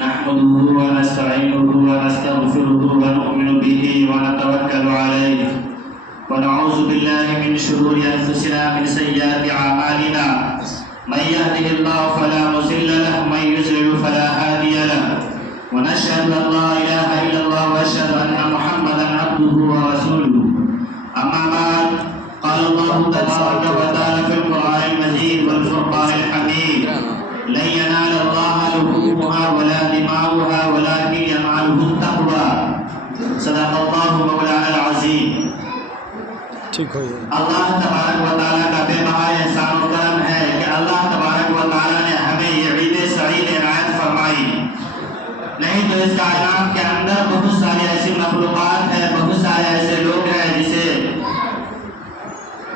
نحمده ونستعينه ونستغفره ونؤمن به ونتوكل عليه ونعوذ بالله من شرور أنفسنا من سيئات أعمالنا من يهده الله فلا مضل له ومن يضلل فلا هادي له ونشهد أن لا إله إلا الله وأشهد أن محمدا عبده ورسوله أما بعد قال الله تبارك وتعالى في القرآن المجيد والفرقان الحميد لن ينال الله لحومها ولا دماؤها ولكن يناله التقوى صدق الله مولانا العظيم. اللہ تبارک و تعالیٰ کا بے بہا احسان و کرم ہے کہ اللہ تبارک و تعالیٰ نے ہمیں یہ عید سعید عنایت فرمائی. نہیں تو اس کائنات کے اندر بہت ساری ایسی مخلوقات ہیں، بہت سارے ایسے لوگ ہیں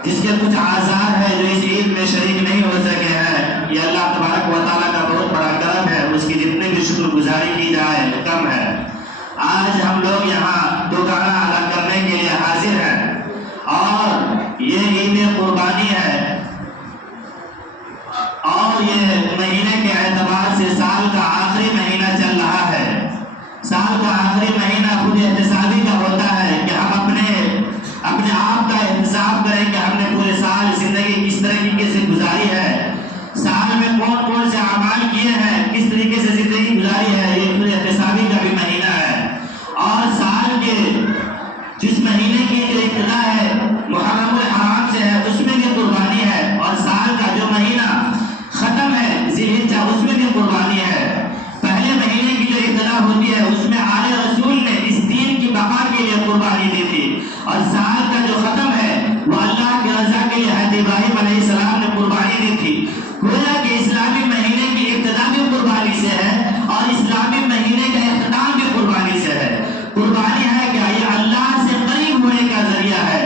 جس کے کچھ آزار ہے جو اس عید میں شریک نہیں ہو سکے ہیں. یہ اللہ تبارک و تعالیٰ کا بہت بڑا کرم ہے، اس کی جتنے بھی شکر گزاری کی جائے کم ہے. آج ہم لوگ یہاں دو گانا ادا کرنے کے لیے حاضر ہیں اور یہ عید قربانی ہے اور یہ مہینے کے اعتبار سے سال کا آخری مہینہ چل رہا ہے. سال کا آخری مہینہ خود احتسابی کا ہوتا ہے کہ ہم اپنے آپ کا احتساب کریں کہ ہم نے پورے سال زندگی کس طریقے سے گزاری ہے، سال میں کون کون سے اعمال کیے ہیں، کس طریقے سے زندگی گزاری ہے. یہ خود احتسابی کا بھی مہینہ ہے اور سال کے جس مہینے کی جو ابتدا ہے محرم الحرام سے ہے اس میں بھی قربانی ہے اور سال کا جو مہینہ ختم ہے ذی الحجہ اس میں بھی قربانی ہے. پہلے مہینے کی جو ابتدا ہوتی ہے اس میں آل رسول نے اس دین کی بقا کے لیے قربانی دی تھی اور سال کا جو ختم ہے وہ اللہ کی رضا کے لیے حضرت ابراہیم علیہ السلام نے قربانی دی تھی. گویا کہ اسلامی مہینے کی ابتدا بھی قربانی سے ہے اور اسلامی مہینے کا اختتام بھی قربانی سے ہے. قربانی ہے کہ یہ اللہ سے قریب ہونے کا ذریعہ ہے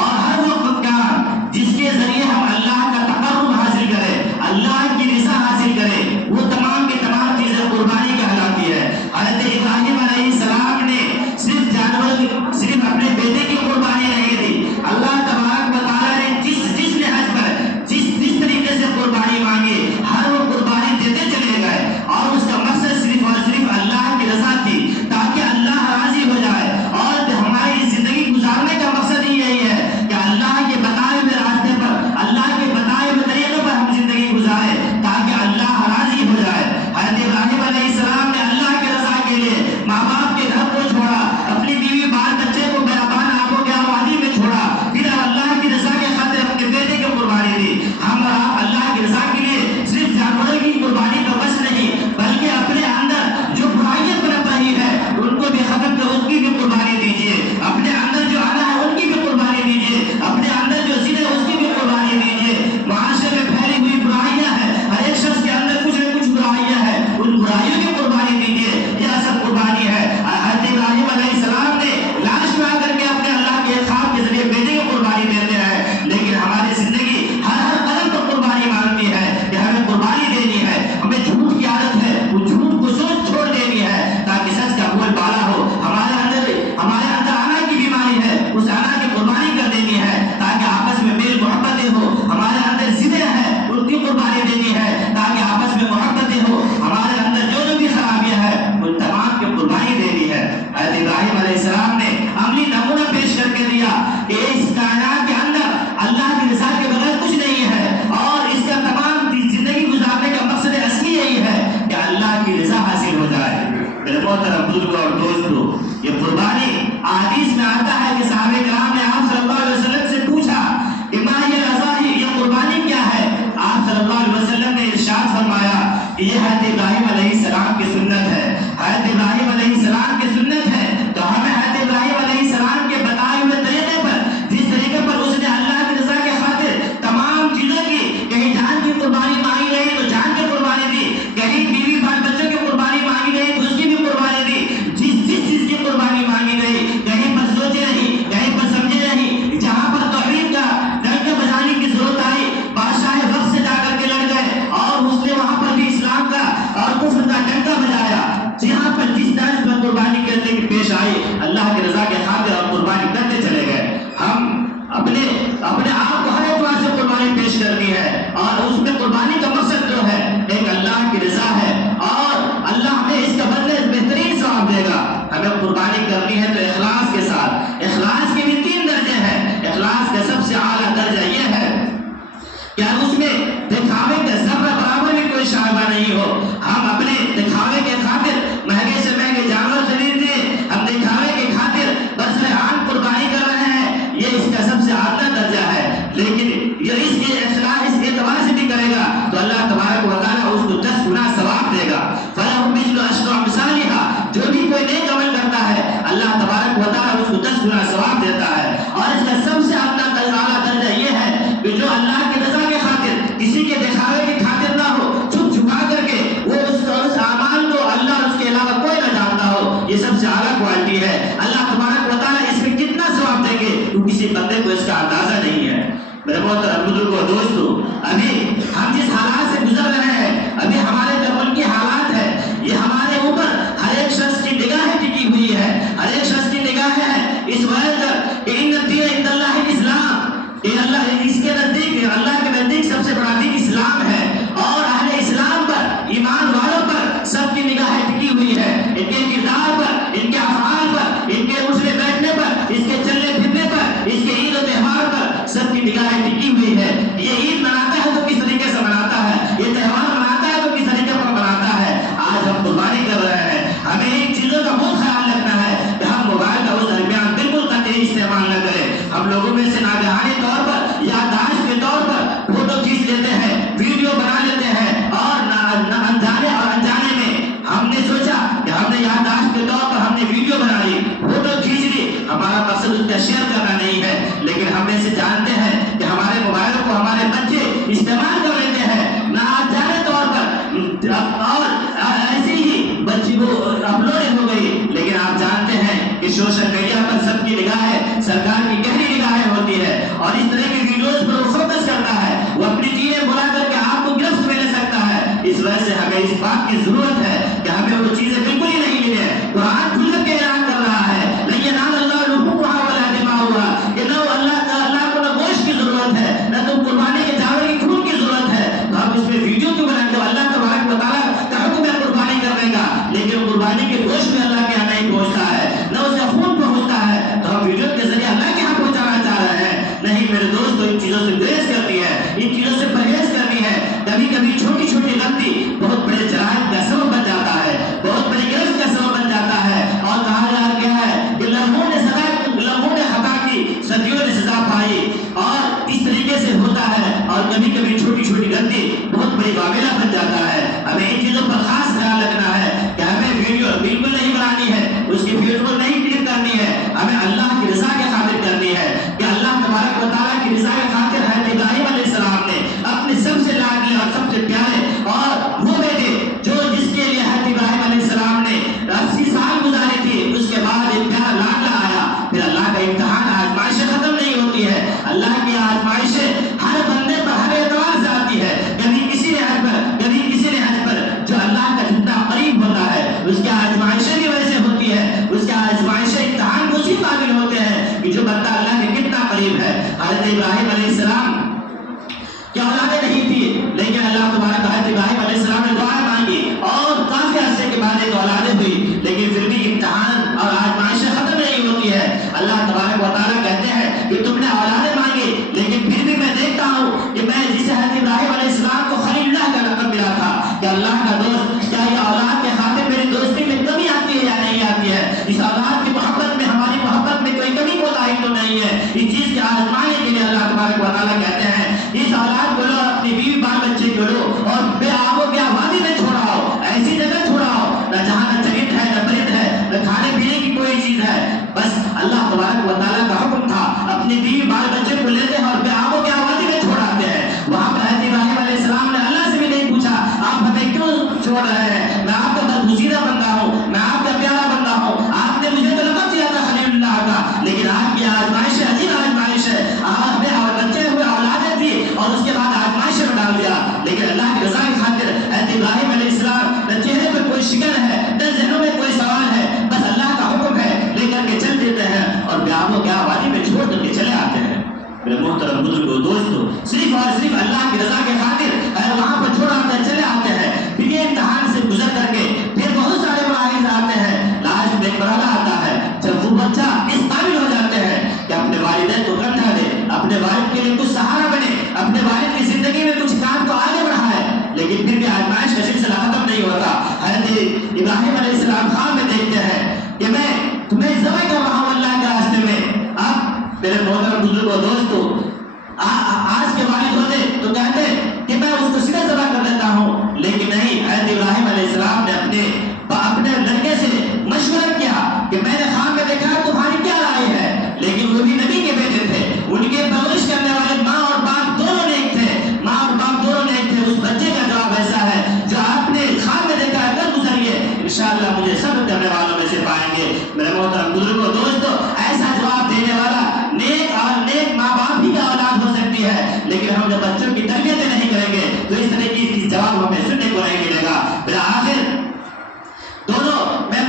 اور ہر وہ کام جس کے ذریعے ہم اللہ کا تقرب حاصل کریں، اللہ کی رضا حاصل کریں، وہ تمام کی تمام چیزیں قربانی کہلاتی ہے. حضرت ابراہیم علیہ السلام نے صرف اپنے بیٹے کی قربانی نہیں دی. اللہ تبارک و تعالیٰ نے جس لحاظ پر جس طریقے سے قربانی مانگی ہر وہ قربانی دیتے چلے گئے اور اس کا مقصد صرف اور صرف اللہ کی رضا تھی تاکہ اللہ راضی ہو جائے. اور ہماری زندگی گزارنے کا مقصد ہی یہی ہے کہ اللہ کے بتائے ہوئے راستے پر، اللہ کے بتائے ہوئے طریقوں پر ہم زندگی گزاریں تاکہ اللہ راضی ہو جائے. حضرت ابراہیم علیہ السلام نے اللہ کی رضا کے لیے ماں باپ کے گھر کو چھوڑا، اپنی بیوی بال بچے کو بیابان آبوں کے وادی میں چھوڑا، پھر اللہ کی رضا کے خاطر اپنے بیٹے کی قربانی دی. ہم آپ اللہ کی رضا کے لیے صرف جانوروں کی قربانی کا بس نہیں بلکہ اپنے اندر جو برائیاں پنپ رہی ہے ان کو بھی ختم کر اس کی بھی قربانی دیجیے. اپنے اندر جو آنا ہے ان کی بھی قربانی دیجیے، اپنے اندر جو ضد ہے اس کی بھی قربانی دیجیے. معاشرے میں پھیلی ہوئی برائیاں ہیں، ہر ایک شخص کے اندر کچھ نہ کچھ برائیاں ہیں، ان برائیوں کی قربانی دیجیے. یہ سب قربانی ہے. حضرت ابراہیم علیہ السلام نے لاش میں آ کر کے اپنے اللہ کے خواب کے ذریعے بیٹے کی قربانی دیتے ہیں، لیکن ہماری زندگی ہر قدم پر قربانی مانگتی ہے کہ ہمیں قربانی دینی ہے. ہمیں جھوٹ کی عادت ہے، وہ جھوٹ کو سوچ چھوڑ دینی ہے تاکہ سچ کا بول بالا ہو. ہمارے اندر آنا کی بیماری ہے، اس آنا کی قربانی کر دینی ہے تاکہ آپس میں میل محبتیں ہو. ہمارے اندر ضدیں ہیں ان کی قربانی دینی ہے تاکہ آپس میں محبتیں ہو. ہمارے اندر جو بھی خرابیاں ہیں ان تمام کی قربانی دینی ہے. حضرت ابراہیم علیہ السلام نے عملی نمونہ پیش کر کے دیا کہ اس کائنات کے اندر اللہ کی رضا کے بغیر کچھ نہیں ہے اور اس کا تمام زندگی گزارنے کا مقصد اصلی یہی ہے کہ اللہ کی رضا حاصل ہو جائے. میرے محترم بزرگوں اور دوستوں، یہ قربانی حدیث میں آتا ہے کہ صحابہ کرام نے آپ صلی اللہ علیہ وسلم سے پوچھا کہ ما یہ رضا ہی، یہ قربانی کیا ہے؟ آپ صلی اللہ علیہ وسلم نے ارشاد فرمایا کہ یہ حضرت ابراہیم علیہ السلام کی سنت ہے. حضرت ابراہیم علیہ السلام کی سنت ہے تو ہمیں حضرت ابراہیم علیہ السلام کے بتائے ہوئے طریقے پر، جس طریقے پر اس نے اللہ کی رضا کے خاطر تمام چیزوں کی، کہیں جان کی قربانی مانگی گئی تو جان کی قربانی دی، کہیں بیوی بال بچوں کی قربانی مانگی گئی تو اس کی بھی قربانی دی. جس چیز کی قربانی مانگی گئی کہیں پر سوچے نہیں، کہیں پر سمجھے نہیں. جہاں پر توحید کا ڈنکا بجانے کی ضرورت آئی بادشاہ وقت سے جا کر کے لڑ گئے اور اس نے وہاں پر بھی اسلام کا اور کفر کا ڈنکا بجایا. جہاں پر جس طرح پر قربانی کرنے کی پیش آئی اللہ کی رضا کے خاطر اور قربانی کرتے چلے گئے. ہم اپنے آپ کو ہر ایک بات سے قربانی پیش کرنی ہے اور اس میں قربانی کا کرنی ہے تو اخلاص کے ساتھ. اخلاص کے بھی 3 درجے ہیں. اخلاص کا سب سے اعلیٰ درجہ یہ ہے کہ اس میں دکھاوے کا ذرہ برابر بھی کوئی شائبہ نہیں ہو. ہم اپنے دکھاوے کے خاطر مہنگے سے مہنگے جانور خریدتے ہیں, ہم دکھاوے کے خاطر برسر عام قربانی کر رہے ہیں, یہ اس کا سب سے اعلیٰ درجہ ہے. لیکن یہ اس کے اخلاص اس اعتبار سے بھی کرے گا تو اللہ تبارک و تعالیٰ اس کو 10 گنا ثواب دے گا. فَلَهُ مِثْلُ أَجْرِ أَمْثَالِهَا, جو بھی کوئی نیک عمل کرتا ہے اللہ تبارک و تعالیٰ اس کو 10 گنا ثواب دیتا ہے. اور اس کا سب سے اعلیٰ درجہ یہ ہے کہ جو اللہ کی رضا کے خاطر, کسی کے دکھاوے کی خاطر نہ ہو, چھپ چھپا کر کے وہ اس اعمال کو اللہ اور اس کے علاوہ کوئی نہ جانتا ہو, یہ سب سے اعلیٰ کوالٹی ہے. اللہ تبارک و تعالیٰ اس میں کتنا ثواب دیں گے تو کسی بندے کو اس کا اندازہ نہیں ہے. میرے محترم بزرگوں دوستو, ابھی ہم جس حالات سے گزر رہے ہیں, ابھی ہمارے جو ملکی حالات ہے, یہ ہمارے اوپر ہر ایک شخص کی نگاہیں ٹکی ہوئی ہے. ہر ایک شخص کی نگاہیں ہیں اس وجہ سے کہ ان الدین عند اللہ الاسلام, کہ اللہ اس کے نزدیک, اللہ کے نزدیک سب سے بڑا دین اسلام ہے. اور اہل اسلام پر, ایمان والوں پر سب کی نگاہیں ٹکی ہوئی ہے. ان کے کردار پر, ان کے افعال پر, ان کے اٹھنے بیٹھنے پر, اس کے چلنے پھرنے پر, اس کے عید و تہوار پر سب کی نگاہیں ٹکی ہوئی ہے. یہ عید مناتا ہے تو کس طریقے سے مناتا ہے, یہ تہوار مناتا ہے تو کس طریقے پر مناتا ہے. آج ہم قربانی کر رہے ہیں, ہمیں ان چیزوں کا بہت خیال رکھنا ہے کہ ہم موبائل کا اس درمیان بالکل قطعی استعمال نہ کریں. ہم لوگوں میں سے ناگہانی طور پر, یادداشت کے طور پر فوٹو کھینچ لیتے ہیں, ویڈیو بنا لیتے ہیں, اور انجانے اور انجانے میں ہم نے سوچا کہ ہم نے یادداشت کے طور پر ہم نے ویڈیو بنا لی, فوٹو کھینچ لی. ہمارا مقصد اس کا شیئر کرنا نہیں ہے, لیکن ہم میں سے جانتے ہیں کہ ہمارے موبائل کو ہمارے بچے استعمال کر لیتے ہیں نہ انجانے طور پر, اور ایسے ہی بچی وہ اپلوڈ ہو گئی. لیکن آپ جانتے ہیں کہ سوشل میڈیا پر سب کی نگاہیں سرکار کی گہری نگاہیں ہوتی ہے, اور اس طرح کی ویڈیوز پر وہ فوکس کرتا ہے, وہ اپنی چیزیں بلا کر کے آپ کو گرفت میں لے سکتا ہے. اس وجہ سے ہمیں اس بات کی ضرورت ہے کہ ہمیں وہ چیزیں بالکل ہی نہیں ملیں. قرآن کھل کر کے اعلان کر رہا ہے, لن ینال اللہ لحومها ولا دماؤها, کہ نہ اللہ کو نہ گوشت کی ضرورت ہے, نہ تم قربانی کے جانور کی خون کی ضرورت ہے. تو ہم اس میں ویڈیو کیوں بناتے ہیں؟ اللہ تبارک و تعالیٰ کا حکم ہے قربانی کرنے کا, لیکن قربانی کے گوشت میں اللہ کے یہاں نہیں پہنچتا ہے, نہ اسے خون پہنچتا ہے, تو ہم ویڈیو کے ذریعے اللہ کے یہاں پہنچانا چاہ رہے ہیں. نہیں میرے دوست, ان چیزوں سے گریز کرنی ہے, ان چیزوں سے پرہیز کرنی ہے. کبھی کبھی چھوٹی چھوٹی غلطی بہت بڑے جرائم کا سبب بن جاتا ہے, بہت بڑی گرفت کا سبب بن جاتا ہے. اور کہا جا گیا ہے کہ لمحوں نے خطا کی, صدیوں نے سزا پائی, اور اس طریقے سے ہوتا ہے. اور کبھی کبھی چھوٹی چھوٹی غلطی بہت بڑی واقعہ بن جاتا ہے. ہمیں ان چیزوں پر خاص خیال رکھنا ہے کہ ہمیں ویڈیو بالکل نہیں بنانی ہے, اس کی ویڈیو نہیں کلک کرنی ہے, ہمیں اللہ کی رضا کے خاطر کرنی ہے. کہ اللہ تبارک و تعالیٰ کی رضا کے خاطر حضرت ابراہیم علیہ السلام نے اپنے سب سے لاڈلے اور سب سے پیارے اور وہ بیٹے جس کے لیے حضرت ابراہیم علیہ السلام نے 80 سال گزارے تھے, اس کے بعد ایک پیارا لاڈلا آیا. پھر اللہ کا امتحان, آزمائشیں ختم نہیں ہوتی ہے. اللہ کی آزمائشیں ہر بندے پر ہر اعتبار سے آتی ہے. کبھی کسی نے حج پر, کبھی کسی نے حج پر. جو اللہ کا جتنا قریب ہوتا ہے اس کی آزمائشیں بھی ویسے ہوتی ہے, اس کی آزمائشیں امتحان کو اسی قابل ہوتے ہیں کہ جو بندہ اللہ کے کتنا قریب ہے. حضرت ابراہیم علیہ السلام کی اولادیں نہیں تھی, لیکن اللہ تبارک حضرت ابراہیم علیہ السلام نے دعائیں مانگی, اور کافی عرصے کے بعد ایک اولادیں ہوئی, لیکن پھر بھی امتحان اور آزمائشیں ختم نہیں ہوتی ہے. اللہ تبارک و تعالیٰ کہتے ہیں کہ تم نے اولادیں مانگی, لیکن پھر بھی میں دیکھتا ہوں کہ میں جسے حضرت ابراہیم علیہ السلام کو خلیل اللہ کا لقب ملا تھا کہ اللہ کا دوست, کیا یہ اولاد کے خاطر میری دوستی میں کمی آتی ہے یا نہیں آتی ہے؟ اس اولاد کی محبت میں, ہماری محبت میں کوئی کمی کوتاہی تو نہیں ہے؟ اس چیز کے آزمانے کے لیے اللہ تبارک و تعالیٰ کہتے ہیں اس اولاد کو لو, اپنی بیوی بال بچے کو لو, اور بے آب و گیا وادی میں چھوڑاؤ, ایسی جگہ چھوڑاؤ نہ جہاں نہ جگت ہے, نہ برد ہے, نہ کھانے پینے کی کوئی چیز ہے. بس اللہ تبارک و تعالیٰ کا حکم تھا, اپنی بیوی بال بچے کو لیتے ہیں اور بے آب و گیا وادی میں چھوڑاتے ہیں. وہاں پر حضرت ابراہیم علیہ السلام نے اللہ سے بھی نہیں پوچھا آپ ہمیں کیوں چھوڑ رہے ہیں, میں آپ کا برگزیدہ بندہ ہوں, میں آپ کا پیارا بندہ ہوں, آپ نے مجھے تو لقب دیا تھا خلیل اللہ کا, لیکن آپ کی آزمائش عجیب آزمائش ہے. آپ میں بچے ہوئے اولادیں تھی, اور اس کے بعد آزمائش میں ڈال دیا. لیکن اللہ کی رضا کی خاطر حضرت ابراہیم علیہ السلام نہ چہرے پہ کوئی شکن ہے, نہ ذہنوں میں کوئی سوال ہے, بس اللہ کا حکم ہے, لے کر کے چل دیتے ہیں, اور بیابوں کے وادی میں چھوڑ کر کے چلے آتے ہیں. میرے محترم بزرگوں دوستوں, صرف اور صرف اللہ کی رضا کے خاطر وہاں پر چھوڑ آتے ہیں, چلے آتے ہیں. پھر یہ امتحان سے گزر کر کے پھر بہت سارے مراحل آتے ہیں. لاسٹ میں ایک مرحلہ آتا ہے جب کا سلسلہ ختم نہیں ہوتا. حضرت ابراہیم علیہ السلام خواب میں دیکھتے ہیں کہ میں تمہیں ذبح کر رہا ہوں اللہ کے راستے میں. اب میرے محترم بزرگوں دوستو، آج کے والد ہوتے تو کہتے کہ میں اس کو سیدھے ذبح کر دیتا ہوں، لیکن نہیں. حضرت ابراہیم علیہ السلام نے اپنے لڑکے سے مشورہ کیا کہ میں نے خواب میں دیکھا تمہاری کیا رائے ہے. لیکن وہ بھی نبی کے بیٹے تھے، ان کے پرورش کرنے والے ماں اور باپ دونوں نیک تھے، ماں اور باپ دونوں نیک تھے. اس بچے کا جواب ایسا ہے جو آپ نے خواب میں دیکھا ہے کل گزریے، انشاءاللہ مجھے صبر کرنے والوں میں سے پائیں گے. میرے محترم بزرگوں دوستو، ایسا جواب دینے والا نیک ماں باپ ہی کا اولاد ہو سکتی ہے، لیکن ہم جب بچوں کی تربیت نہیں کریں گے تو اس طرح کی جواب ہمیں سننے کو نہیں ملے گا. بالآخر دونوں میں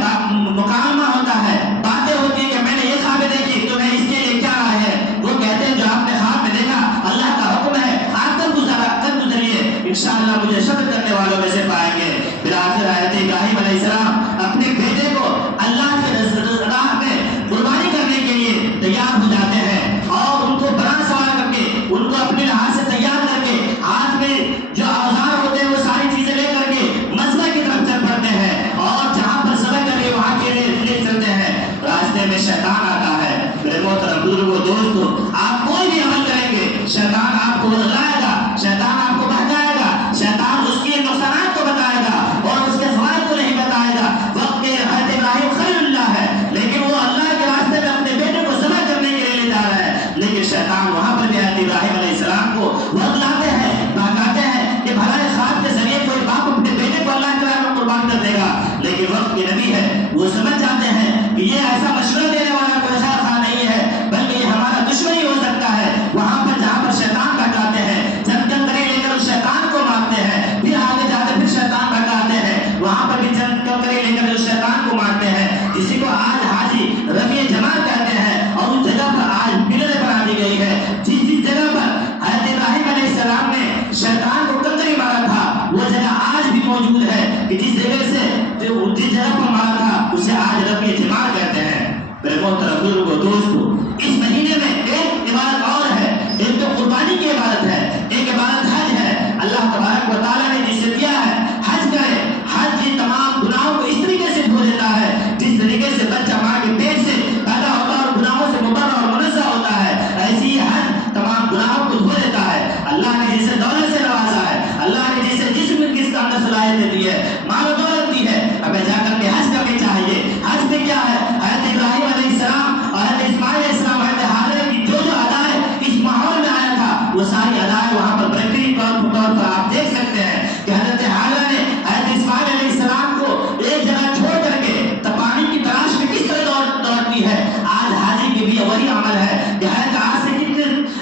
مکالمہ ہوتا ہے، باتیں ہوتی ہیں کہ میں نے یہ خواب دیکھی تو میں اس کے لیے کیا رائے ہے. وہ کہتے ہیں جو آپ نے خواب میں دیکھا اللہ کا حکم ہے آپ کل گزریے، انشاءاللہ مجھے صبر کرنے والوں میں سے پائیں گے. بالآخر حضرت ابراہیم علیہ السلام اپنے بیٹے کو اللہ کے راہ میں قربانی کرنے کے لیے تیار ہو جاتے ہیں اور ان کو بنا سوار کر کے ان کو اپنے ہاتھ سے تیار کر کے ہاتھ میں جو اوزار ہوتے ہیں وہ ساری چیزیں لے کر کے مذبح کی طرف چل پڑتے ہیں اور جہاں پر ذبح کرے وہاں کے لیے چلتے ہیں. راستے میں شیطان آتا ہے. میرے محترم بزرگوں دوستو، آپ کوئی بھی عمل کریں گے شیطان آپ کو بتلائے گا، شیطان آپ کو بہکائے گا، شیطان اس کے نقصانات کو بتائے گا اور اس کے فوائد کو نہیں بتائے گا. وقت کے حضرت ابراہیم خلیل اللہ ہے، لیکن وہ اللہ کے راستے میں اپنے بیٹے کو ذبح کرنے کے لیے لے جا رہا ہے، لیکن شیطان وہاں پر بھی حضرت ابراہیم علیہ السلام کو ورگلاتے ہیں، بہکاتے ہیں کہ بھلا خواب کے ذریعے کوئی باپ اپنے بیٹے کو اللہ کے راہ میں قربان کر دے گا. لیکن وقت کے نبی ہے، وہ سمجھ جاتے ہیں کہ یہ ایسا مشورہ دینے والا کوئی خیر خواہ نہیں ہے، بلکہ یہ ہمارا دشمن ہی ہو سکتا ہے. وہاں پر جہاں پر شیطان بہکاتے ہیں، چند کنکری لے کر اس شیطان کو مارتے ہیں، پھر آگے جاتے پھر شیطان بہکاتے ہیں، وہاں پر بھی چند کنکری لے کر اس شیطان کو مارتے ہیں، جسی کو آج حاجی رفیع جماعت کہتے ہیں. اور اس جگہ پر آج پلریں بنا دی گئی ہے. جس جگہ پر حضرت ابراہیم علیہ السلام نے شیطان کو کنکری مارا تھا وہ جگہ آج بھی موجود ہے کہ جس جگہ پر مارا تھا اسے آج رفیع جماعت کہتے ہیں. میرے محترم بزرگوں دوستو، اس مہینے میں ایک عبادت اور ہے، ایک تو قربانی کی عبادت ہے، ایک عبادت حج ہے. اللہ تبارک و تعالیٰ نے جسے دیا ہے حج کرے. حج کی تمام گناہوں کو اس طریقے سے دھو دیتا ہے جس طریقے سے بچہ ماں کے پیٹ سے پیدا ہوتا ہے اور گناہوں سے مبرہ اور منزہ ہوتا ہے، ایسی ہی حج تمام گناہوں کو دھو دیتا ہے. اللہ نے جسے دولت سے نوازا ہے، اللہ نے جسے جسم کی اس کا اندر صلاحیت دی ہے، مال و دولت دی ہے، ہمیں جا کر کے حج کرنی چاہیے. حج میں کیا ہے؟ حضرت ابراہیم علیہ السلام اور حضرت اسماعیل علیہ السلام حضرت حاضر کی جو ادائیں اس ماحول میں آیا تھا وہ ساری ادائیں وہاں پر بہترین طور پر آپ دیکھ سکتے ہیں کہ حضرت حاضر نے حضرت اسماعیل علیہ السلام کو ایک جگہ چھوڑ کر کے پانی کی تلاش میں کس طرح دوڑتی ہے. آج حاجی کے بھی وہی عمل ہے کہ حضرت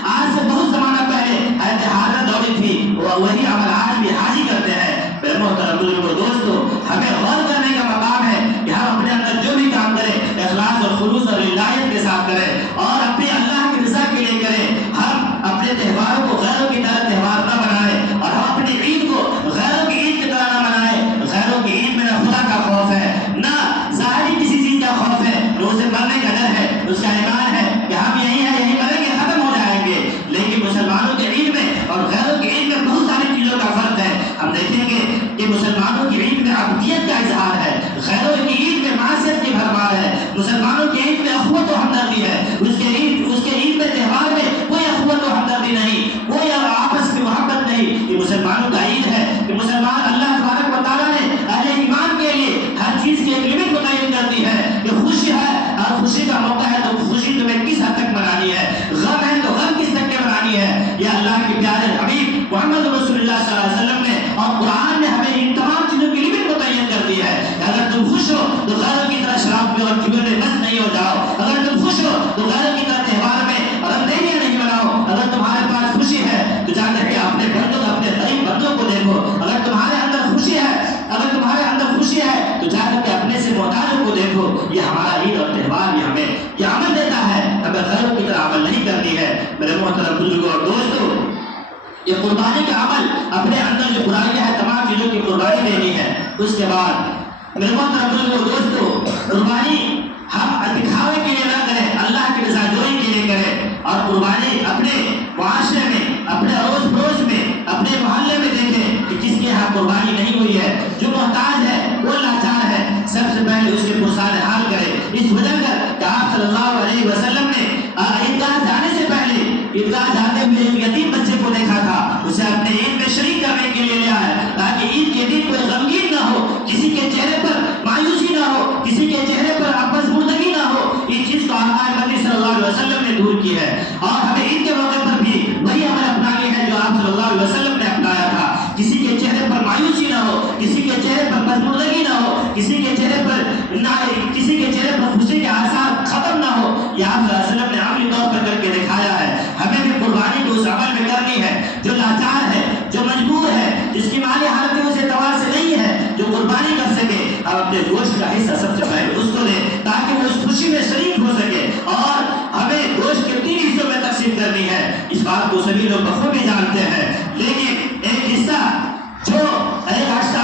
آج سے بہت زمانہ پہلے حضرت حاضر دوڑی تھی، وہی عمل آج بھی حاجی کرتے ہیں. میرے محترم بزرگوں دوستو، ہمیں غور کرنے کا مقام ہے کہ ہم اپنے اندر جو بھی کام کریں اخلاص اور خلوص اور للہیت کے ساتھ کریں اور اپنی اللہ کی رضا کے لیے کریں. ہم اپنے تہواروں کو غیروں کی طرح تہوار نہ بنائیں اور ہم اپنی عید کو غیروں کی عید کی طرح نہ منائیں. غیروں کی عید میں نہ خدا کا خوف ہے، نہ ظاہری کسی چیز کا خوف ہے، نہ اسے مرنے کا ڈر ہے. اس کا ایمان ہے کہ ہم یہی ہیں، یہی مریں گے، ختم ہو جائیں گے. لیکن مسلمانوں کی عید میں اور غیروں کی عید میں بہت ساری چیزوں کا فرق ہے. ہم دیکھیں گے کہ مسلمانوں کی عید میں عبودیت کا اظہار ہے، غیروں کی عید میں معصیت کی بھرمار ہے. مسلمانوں کی عید میں اخوت و ہمدردی ہے، اس کے عید میں تہوار میں کوئی اخوت و ہمدردی نہیں، کوئی آپس میں محبت نہیں. یہ مسلمانوں کا عید ہے کہ مسلمان اللہ تبارک و تعالیٰ نے اہل ایمان کے لیے ہر چیز کی ایک لمٹ متعین کر دی ہے کہ خوشی ہے اور خوشی کا موقع ہے تو خوشی تمہیں کس حد تک منانی ہے، غم ہے تو غم کس تک کے منانی ہے. یہ اللہ کے پیارے حبیب محمد رسول اللہ صلی اللہ علیہ وسلم نے اور قرآن نے ہمیں ان تمام چیزوں کی لمٹ متعین کر دی ہے. اگر تم خوش ہو تو غیروں کی طرح شراب میں اور جگرے میں مست نہیں ہو جاؤ. اگر تم خوش ہو تو غیروں کی طرح تہوار میں رنگینیاں نہیں بناؤ. اگر تمہارے پاس خوشی ہے تو جا کر کے اپنے بندوں اپنے غریب بندوں کو دیکھو. اگر تمہارے اندر خوشی ہے تو جا کر کے اپنے سے محتاجوں کو دیکھو. یہ ہمارا عید اور تہوار ہمیں یہ عمل دیتا ہے، ہمیں غیروں کی طرح عمل نہیں کرنی ہے. میرے محترم بزرگوں اور دوستوں، یہ قربانی کا عمل اپنے اندر جو برائی ہے تمام چیزوں کی قربانی دینی ہے. اس کے بعد میرے محترم بزرگوں اور دوستوں، قربانی ہم دکھاوے کے لیے نہ کریں، اللہ کی رضا جوئی کے لیے کریں. اور قربانی اپنے معاشرے میں، اپنے اڑوس پڑوس میں، اپنے محلے میں دیکھیں کہ جس کے یہاں قربانی نہیں ہوئی ہے جو محتاج ہے، وہ لاچار ہے، سب سے پہلے اس کے پرسان حال کرے۔ اس وجہ کر کہ آپ صلی اللہ علیہ وسلم نے عیدگاہ جانے سے پہلے عیدگاہ جاتے ہوئے ایک یتیم بچے کو دیکھا تھا، اسے اپنے عید میں شریک کرنے کے لیے لیا ہے تاکہ عید کے دن کوئی غمگین نہ ہو، کسی کے چہرے پر مایوسی نہ ہو، کسی کے چہرے پر آپس مردگی نہ ہو۔ اس چیز کو آقا مدنی صلی اللہ علیہ وسلم نے دور کی ہے، اور ہمیں عید کے موقع پر بھی وہی عمل اپنانی ہے جو آپ صلی اللہ علیہ وسلم نے اپنایا تھا۔ کسی کے چہرے پر مایوسی نہ ہو، کسی کے چہرے پر پسماندگی نہ ہو، کسی کے چہرے پر خوشی کے آثار ختم نہ ہو۔ یہ آپ صلی اللہ علیہ وسلم نے عملی طور پر کر کے دکھایا ہے۔ ہمیں بھی قربانی کو اس عمل میں کرنی ہے۔ جو لاچار ہے، جو مجبور ہے، جس کی مالی حالت اس اعتبار سے نہیں ہے جو قربانی کر سکے، اب اپنے گوشت کا حصہ سب سے پہلے اس کو دے تاکہ وہ اس خوشی میں شریک ہو سکے۔ اور ہمیں گوشت کے 3 حصوں میں تقسیم کرنی ہے، اس بات کو سبھی لوگ بخوبی جانتے ہیں، لیکن ایک حصہ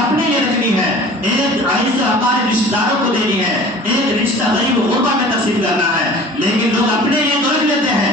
اپنے لیے رکھنی ہے، ایک حصہ ہمارے رشتہ داروں کو دینی ہے، ایک رشتہ غریب و غربا میں تقسیم کرنا ہے۔ لیکن لوگ اپنے لیے تو رکھ لیتے ہیں،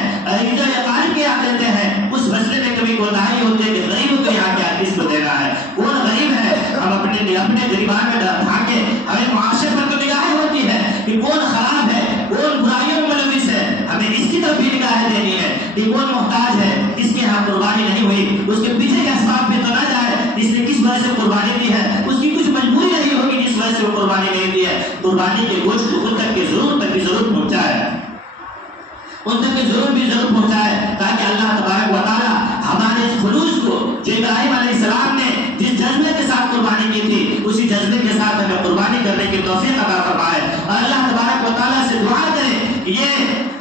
قارب کے یہاں دیتے ہیں، اس مسئلے میں کبھی کوتاہی ہوتی ہے کہ غریب کو یہاں کیا کس کو دینا ہے، کون غریب ہے۔ ہم اپنے غریبان میں ڈھانکے، ہمیں معاشرے پر تو نگاہیں ہوتی ہے کہ کون خراب ہے، کون برائیوں میں ملوث ہے، ہمیں اس کی طرف بھی نگاہیں دینی ہے کہ کون محتاج ہے، کس کے یہاں قربانی نہیں ہوئی، اس کے پیچھے کے اسباب پہ تو نہ جائے جس نے کس وجہ سے قربانی دی ہے، اس کی کچھ مجبوری نہیں ہوگی جس وجہ سے وہ قربانی نہیں دی ہے۔ قربانی کے گوشت کو ان تک کی ضرورت تک بھی ضرور پہنچائے، ان تک کی ضرورت بھی ضرور پہنچائے تاکہ اللہ تبارک و تعالی ہمارے اس خلوص کو جو ابراہیم علیہ السلام نے جس جذبے کے ساتھ قربانی کی تھی، اسی جذبے کے ساتھ ہمیں قربانی کرنے کی توفیق عطا فرمائے۔ اور اللہ تبارک و تعالیٰ سے دعا کریں کہ یہ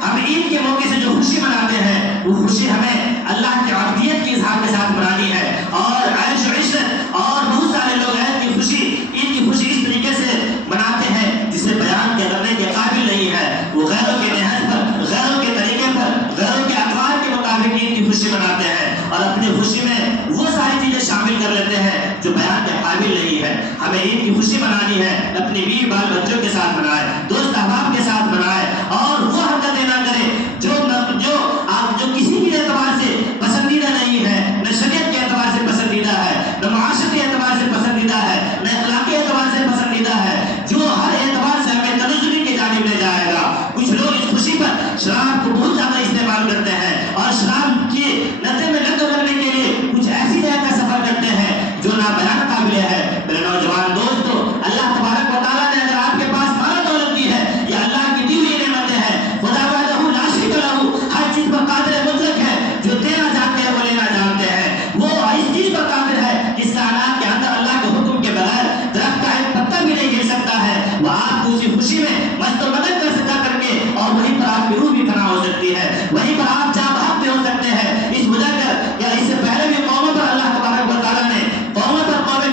ہم عید کے موقع سے جو خوشی مناتے ہیں، وہ خوشی ہمیں اللہ کی عبدیت کے اظہار کے ساتھ منانی ہے، اور عیش و عشرت اور بہت سارے لوگ عید کی خوشی اس طریقے سے مناتے ہیں جسے بیان کرنے کے قابل نہیں ہے۔ وہ غیروں کے نہج پر، غیروں کے طریقے پر، غیروں کے اقوال کے مطابق عید کی خوشی مناتے ہیں، اور اپنی خوشی میں وہ ساری چیزیں شامل کر لیتے ہیں جو بیان کے قابل نہیں ہے۔ ہمیں عید کی خوشی منانی ہے، اپنی بیوی بال بچوں کے ساتھ منائے، دوست احباب کے ساتھ منائے، اور وہ حرکتیں نہ کرے جو کسی بھی اعتبار سے پسندیدہ نہیں ہے، نہ شریعت کے اعتبار سے پسندیدہ ہے، نہ معاشرتی اعتبار سے پسندیدہ ہے، نہ اخلاقی اعتبار سے پسندیدہ ہے، جو ہر اعتبار سے ہمیں تنزلی کی جانب لے جائے گا۔ کچھ لوگ اس خوشی پر شراب کو بہت زیادہ استعمال کرتے ہیں، اور شراب کی نظر میں لگ کرنے کے لیے کچھ ایسی جگہ کا سفر کرتے ہیں جو نہ بیان قابل ہے۔ میرے نوجوان دوستو، اللہ تبارک و تعالیٰ نے اگر آپ کے پاس مال دولت دی ہے، یہ اللہ کی دی ہوئی نعمتیں ہیں، خدا وحدہ لا شریک لہ ہر چیز پر قادر مطلق ہے، جو دینا جانتے ہیں وہ لینا جانتے ہیں، وہ اس چیز پر قادر ہے جس کائنات کے اندر اللہ کے حکم کے بغیر درخت کا ایک پتا بھی نہیں گر سکتا ہے۔ وہ آپ کو اسی خوشی میں مست و مدد کر کے، اور وہیں پر آپ کی روح بھی فنا ہو سکتی ہے، وہیں پر آپ جاں بحق بھی ہو سکتے ہیں۔ اس وجہ کر یا اس سے پہلے بھی قوموں پر اللہ تبارک و تعالیٰ نے قوم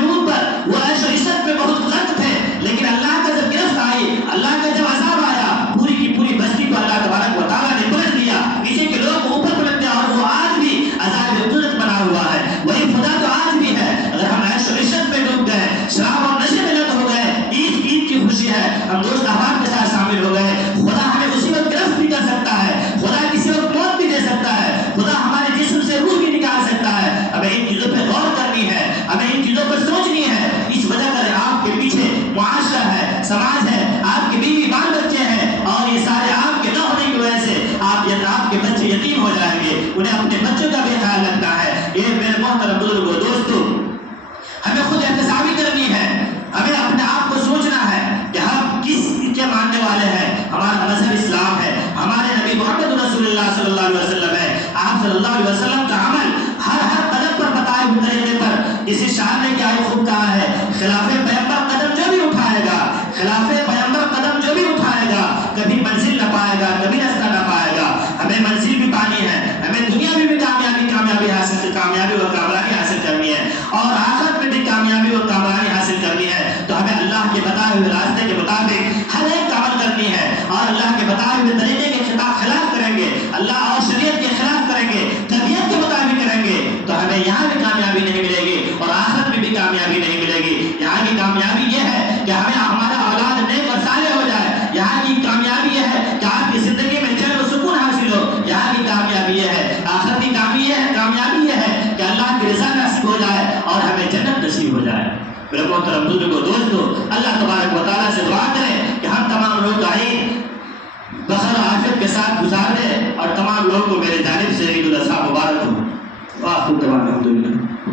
نوح پر وہ عیش و عشرت میں بہت غرق تھے، لیکن اللہ کا جب گرفت آئی، اللہ کا جب عذاب آیا، پوری کی پوری بستی کو اللہ تبارک و تعالیٰ نے پلٹ دیا، نیچے کے لوگ اوپر پلٹ دیا، اور وہ آج بھی عذاب قدرت بنا ہوا ہے۔ وہی خدا تو آج بھی ہے۔ اگر ہم عیش و عشرت میں ڈوب گئے، شراب اور نشے میں لت ہو گئے، عید کی خوشی ہے، ہم دوست احباب کے ساتھ شامل ہو گئے، خدا ہمیں اسی وقت گرفت بھی کر سکتا ہے، خدا کسی وقت موت بھی دے سکتا ہے، خدا ہمارے جسم سے روح بھی نکال سکتا ہے۔ ہمیں ان چیزوں پہ غور کرنی ہے، ہمیں ان چیزوں پر سوچنی ہے۔ اس وجہ سے آپ کے پیچھے معاشرہ ہے، سماج ہے، آپ کے بیوی بال بچے ہیں، اور یہ سارے آپ کے نہ ہونے کی وجہ سے آپ کے بچے یتیم ہو جائیں گے، انہیں اپنے بچوں کا بھی خیال رکھنا ہے۔ یہ میرے محترم بزرگوں دوستوں، ہمیں خود احتسابی کرنی ہے، ہمیں اپنے آپ کو سوچنا ہے کہ ہم کس کے ماننے والے ہیں۔ ہمارا مذہب اسلام ہے، ہمارے نبی محمد رسول اللہ صلی اللہ علیہ وسلم ہے۔ آپ صلی اللہ علیہ وسلم کا عمل ہر قدم پر بتائے ہوئے طریقے پر، کسی شاعر نے کیا خوب کہا ہے، خلاف پیغمبر قدم جو بھی اٹھائے گا، خلاف پیغمبر قدم جو بھی اٹھائے گا، کبھی منزل نہ پائے گا، کبھی راستہ نہ پائے گا۔ ہمیں منزل بھی پانی ہے، ہمیں دنیا میں بھی کامیابی اور کامرانی حاصل کرنی ہے، اور آخرت میں بھی کامیابی اور کامرانی حاصل کرنی ہے، تو ہمیں اللہ کے بتائے ہوئے راستے کے مطابق ہر ایک عمل کرنی ہے، اور اللہ کے بتائے ہوئے طریقے کے خلاف کریں گے، اللہ اور شریعت کے خلاف کریں گے، طبیعت کے مطابق کریں گے، تو ہمیں یہاں بھی کامیابی نہیں ملے گی، اور آخرت میں بھی کامیابی نہیں ملے گی۔ یہاں کی کامیابی یہ ہے کہ ہمارا اولاد نیک اور صالح ہو جائے، یہاں کی کامیابی یہ ہے کہ آپ کی زندگی میں چین و سکون حاصل ہو، یہاں کی کامیابی یہ ہے، آخرت کی کامیابی یہ ہے کہ اللہ کی رضا نصیب ہو جائے اور ہمیں جنت نصیب ہو جائے۔ میرے محترم بزرگوں دوستو، اللہ تبارک و تعالیٰ سے دعا کریں کہ ہم تمام لوگ عید بخیر عافیت کے ساتھ گزار دیں اور تمام لوگوں کو میرے جانب سے عید الاضحیٰ مبارک ہو۔ وآخر دعوانا الحمدللہ۔